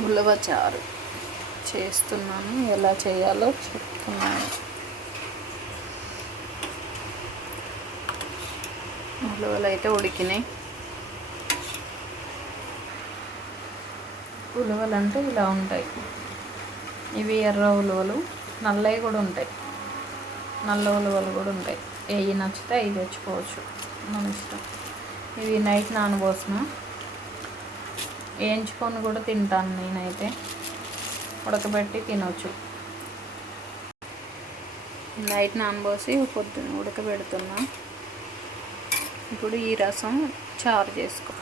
ఉలవ చారు చేస్తున్నాను, ఎలా చేయాలో చెప్తున్నాను. ఉలవలు అయితే ఉడికినాయి. ఉలవలు అంటే ఇలా ఉంటాయి. ఇవి ఎర్ర ఉలవలు, నల్లవి కూడా ఉంటాయి, నల్ల ఉలవలు కూడా ఉంటాయి. ఏవి నచ్చితే అవి తెచ్చుకోవచ్చు, మన ఇష్టం. ఇవి నైట్ నానబోసిన, వేయించుకొని కూడా తింటాను నేనైతే, ఉడకబెట్టి తినవచ్చు. నైట్ నానబోసి పొద్దున్న ఉడకబెడుతున్నా. ఇప్పుడు ఈ రసం చారు చేసుకో.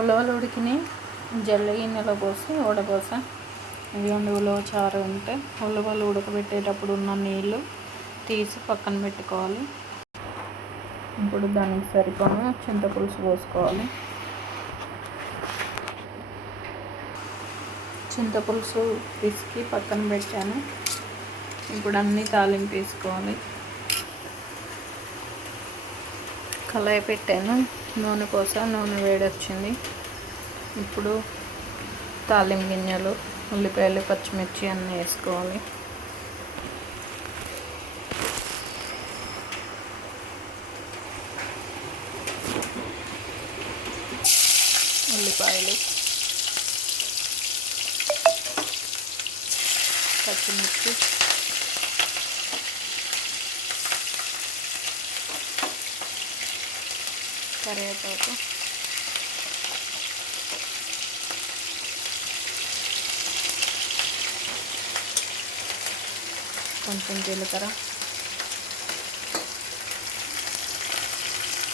ఉలవలు ఉడికినాయి, జల్లి గిన్నెలో పోసి ఉడపోసా. ఇదిగోండి ఉలవ చారు. ఉంటే ఉలవలు ఉడకబెట్టేటప్పుడు ఉన్న నీళ్ళు తీసి పక్కన పెట్టుకోవాలి. ఇప్పుడు దానికి సరిపోను చింతపులుసు పోసుకోవాలి. చింతపులుసు పిసికి పక్కన పెట్టాను. ఇప్పుడు అన్నీ తాలింపు వేసుకోవాలి. కళాయి పెట్టాను, నూనె పోసా, నూనె వేడొచ్చింది. ఇప్పుడు తాలింపు గింజలు, ఉల్లిపాయలు, పచ్చిమిర్చి అన్నీ వేసుకోవాలి. ఉల్లిపాయలు, పచ్చిమిర్చి, కరివేపాకు, కొంచెం జీలకర్ర,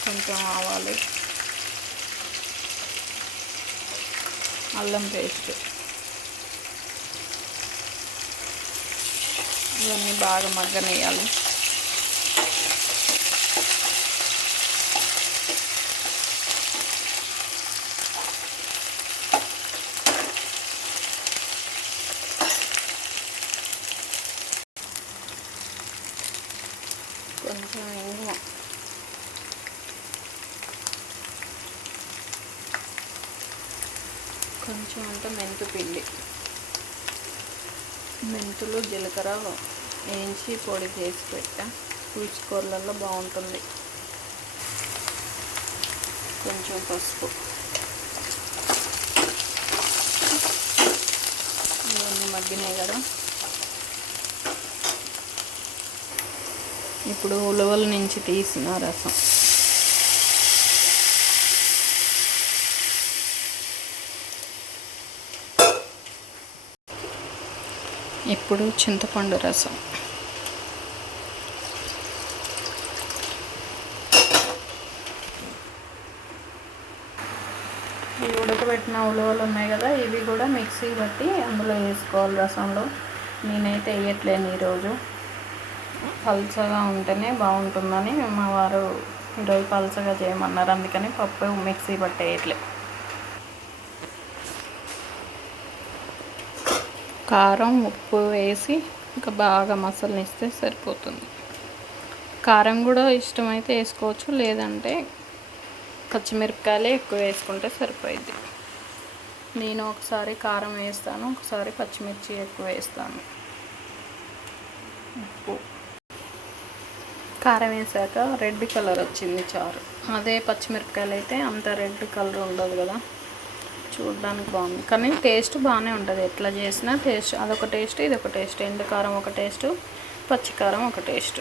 కొంచెం ఆవాలు, అల్లం పేస్ట్, ఇవన్నీ బాగా మగ్గనియాలి. కొంచెం ఇంగువ, కొంచెం అంత మెంతు పిండి, మెంతులు, జీలకర్ర వేయించి పొడి చేసి పెట్టా. పులుసు కూరలలో బాగుంటుంది. కొంచెం పసుపు, ఇవన్నీ మగ్గినాయి కదా. ఇప్పుడు ఉలవల నుంచి తీసిన రసం, ఇప్పుడు చింతపండు రసం, ఈ ఉడకబెట్టిన ఉలవలు ఉన్నాయి కదా, ఇవి కూడా మిక్సీ బట్టి అందులో వేసుకోవాలి రసంలో. నేనైతే వేయట్లేను ఈరోజు, పల్చగా ఉంటేనే బాగుంటుందని మా వారు ఈరోజు పల్చగా చేయమన్నారు, అందుకని పప్పు మిక్సీ పట్టేయట్లే. కారం, ఉప్పు వేసి ఇంకా బాగా మసలనిస్తే సరిపోతుంది. కారం కూడా ఇష్టమైతే వేసుకోవచ్చు, లేదంటే పచ్చిమిరపకాయలే ఎక్కువ వేసుకుంటే సరిపోయింది. నేను ఒకసారి కారం వేస్తాను, ఒకసారి పచ్చిమిర్చి ఎక్కువ వేస్తాను. ఉప్పు, కారం వేసాక రెడ్ కలర్ వచ్చింది చారు. అదే పచ్చిమిరపకాయలు అయితే అంత రెడ్ కలర్ ఉండదు కదా, చూడడానికి బాగుంది. కానీ టేస్ట్ బాగానే ఉంటుంది, ఎట్లా చేసినా టేస్ట్. అదొక టేస్ట్, ఇదొక టేస్ట్. ఎండు కారం ఒక టేస్ట్, పచ్చికారం ఒక టేస్ట్.